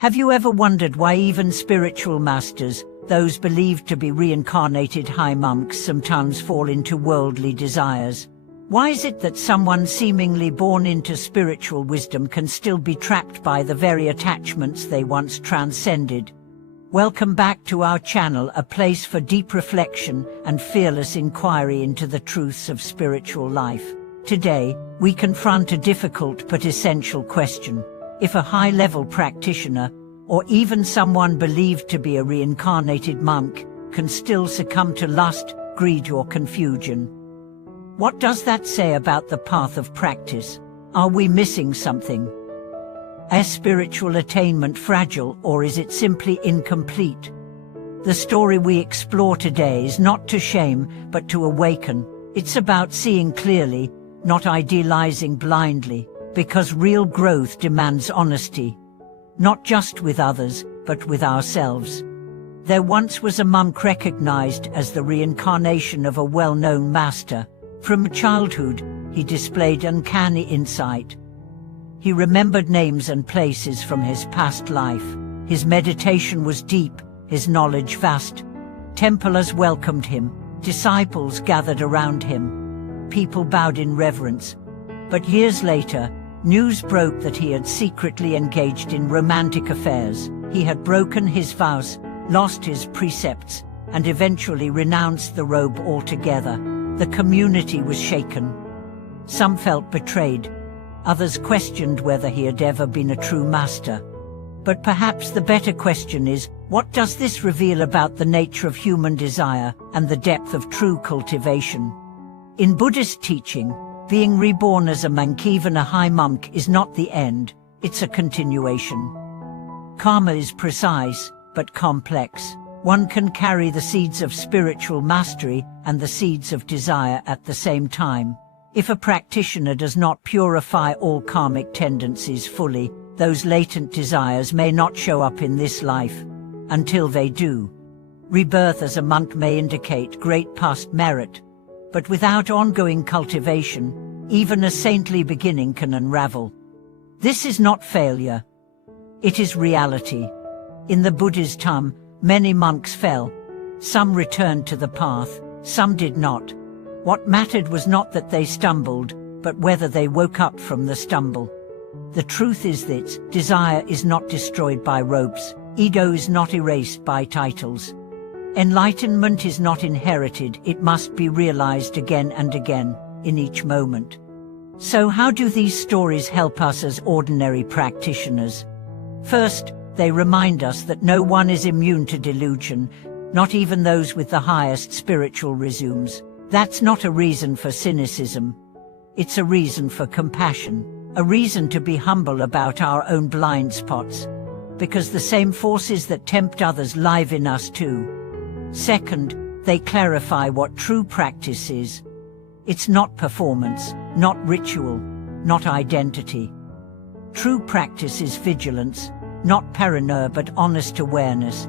Have you ever wondered why even spiritual masters, those believed to be reincarnated high monks, sometimes fall into worldly desires? Why is it that someone seemingly born into spiritual wisdom can still be trapped by the very attachments they once transcended? Welcome back to our channel, a place for deep reflection and fearless inquiry into the truths of spiritual life. Today, we confront a difficult but essential question. If a high-level practitioner, or even someone believed to be a reincarnated monk, can still succumb to lust, greed or confusion. What does that say about the path of practice? Are we missing something? Is spiritual attainment fragile, or is it simply incomplete? The story we explore today is not to shame, but to awaken. It's about seeing clearly, not idealizing blindly, because real growth demands honesty. Not just with others, but with ourselves. There once was a monk recognized as the reincarnation of a well-known master. From childhood, he displayed uncanny insight. He remembered names and places from his past life. His meditation was deep, his knowledge vast. Templars welcomed him, disciples gathered around him. People bowed in reverence. But years later, news broke that he had secretly engaged in romantic affairs. He had broken his vows, lost his precepts, and eventually renounced the robe altogether. The community was shaken. Some felt betrayed. Others questioned whether he had ever been a true master. But perhaps the better question is, what does this reveal about the nature of human desire and the depth of true cultivation? In Buddhist teaching, being reborn as a monk, even a high monk, is not the end, it's a continuation. Karma is precise, but complex. One can carry the seeds of spiritual mastery and the seeds of desire at the same time. If a practitioner does not purify all karmic tendencies fully, those latent desires may not show up in this life. Until they do, rebirth as a monk may indicate great past merit. But without ongoing cultivation, even a saintly beginning can unravel. This is not failure. It is reality. In the Buddha's time, many monks fell. Some returned to the path, some did not. What mattered was not that they stumbled, but whether they woke up from the stumble. The truth is that desire is not destroyed by ropes, ego is not erased by titles. Enlightenment is not inherited, it must be realized again and again, in each moment. So how do these stories help us as ordinary practitioners? First, they remind us that no one is immune to delusion, not even those with the highest spiritual resumes. That's not a reason for cynicism. It's a reason for compassion, a reason to be humble about our own blind spots, because the same forces that tempt others live in us too. Second, they clarify what true practice is. It's not performance, not ritual, not identity. True practice is vigilance, not paranoia but honest awareness.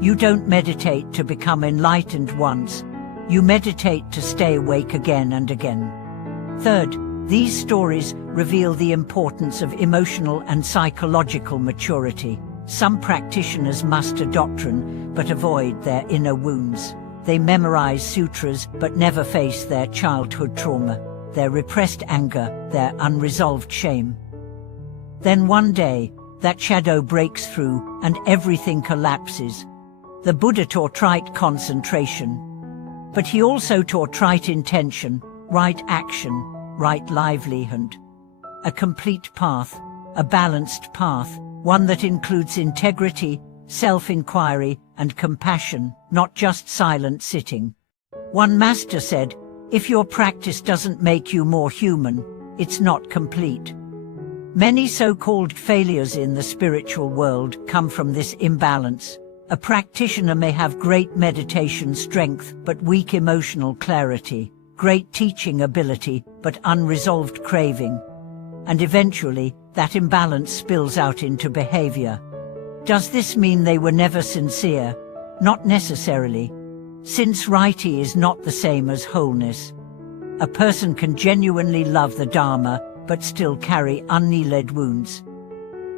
You don't meditate to become enlightened once. You meditate to stay awake again and again. Third, these stories reveal the importance of emotional and psychological maturity. Some practitioners master doctrine, but avoid their inner wounds. They memorize sutras, but never face their childhood trauma, their repressed anger, their unresolved shame. Then one day, that shadow breaks through, and everything collapses. The Buddha taught right concentration. But he also taught right intention, right action, right livelihood. A complete path, a balanced path, one that includes integrity, self-inquiry, and compassion, not just silent sitting. One master said, if your practice doesn't make you more human, it's not complete. Many so-called failures in the spiritual world come from this imbalance. A practitioner may have great meditation strength but weak emotional clarity, great teaching ability but unresolved craving. And eventually, that imbalance spills out into behavior. Does this mean they were never sincere? Not necessarily. Sincerity is not the same as wholeness. A person can genuinely love the Dharma, but still carry unhealed wounds.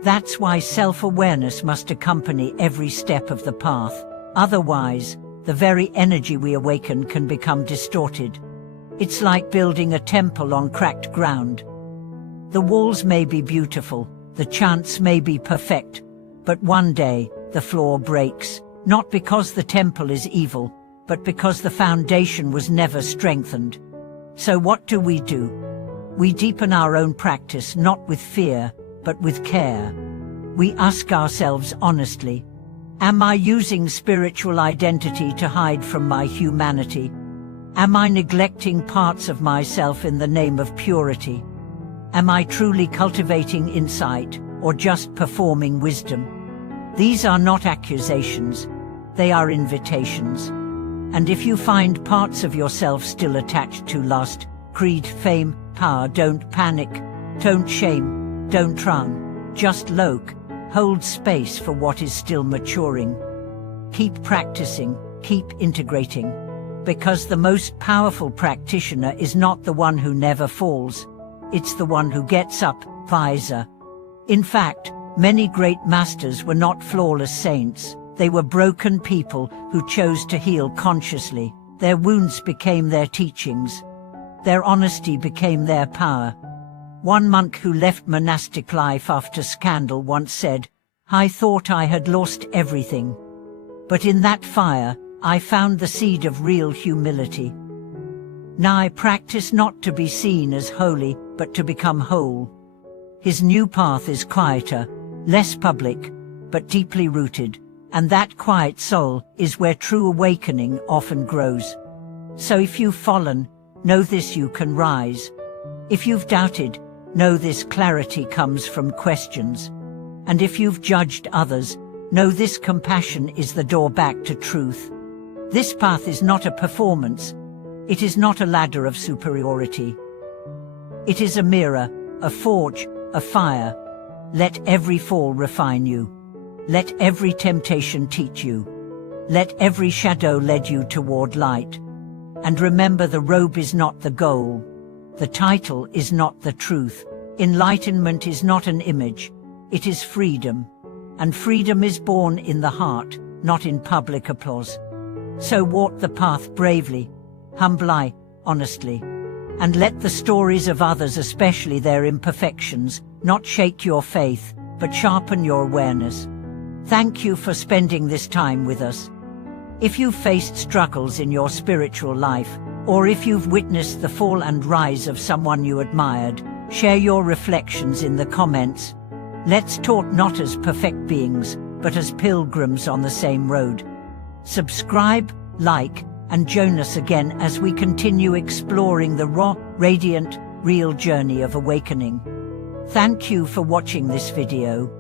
That's why self-awareness must accompany every step of the path. Otherwise, the very energy we awaken can become distorted. It's like building a temple on cracked ground. The walls may be beautiful, the chants may be perfect, but one day, the floor breaks, not because the temple is evil, but because the foundation was never strengthened. So what do? We deepen our own practice not with fear, but with care. We ask ourselves honestly, am I using spiritual identity to hide from my humanity? Am I neglecting parts of myself in the name of purity? Am I truly cultivating insight, or just performing wisdom? These are not accusations, they are invitations. And if you find parts of yourself still attached to lust, greed, fame, power, don't panic, don't shame, don't run, just hold space for what is still maturing. Keep practicing, keep integrating. Because the most powerful practitioner is not the one who never falls, it's the one who gets up, wiser. In fact, many great masters were not flawless saints, they were broken people who chose to heal consciously. Their wounds became their teachings. Their honesty became their power. One monk who left monastic life after scandal once said, "I thought I had lost everything. But in that fire, I found the seed of real humility. Now I practice not to be seen as holy, but to become whole." His new path is quieter, less public, but deeply rooted, and that quiet soul is where true awakening often grows. So if you've fallen, know this: you can rise. If you've doubted, know this: clarity comes from questions. And if you've judged others, know this: compassion is the door back to truth. This path is not a performance. It is not a ladder of superiority. It is a mirror, a forge, a fire. Let every fall refine you. Let every temptation teach you. Let every shadow lead you toward light. And remember, the robe is not the goal. The title is not the truth. Enlightenment is not an image. It is freedom. And freedom is born in the heart, not in public applause. So walk the path bravely, humbly, honestly. And let the stories of others, especially their imperfections, not shake your faith, but sharpen your awareness. Thank you for spending this time with us. If you've faced struggles in your spiritual life, or if you've witnessed the fall and rise of someone you admired, share your reflections in the comments. Let's talk not as perfect beings, but as pilgrims on the same road. Subscribe, like, and join us again as we continue exploring the raw, radiant, real journey of awakening. Thank you for watching this video.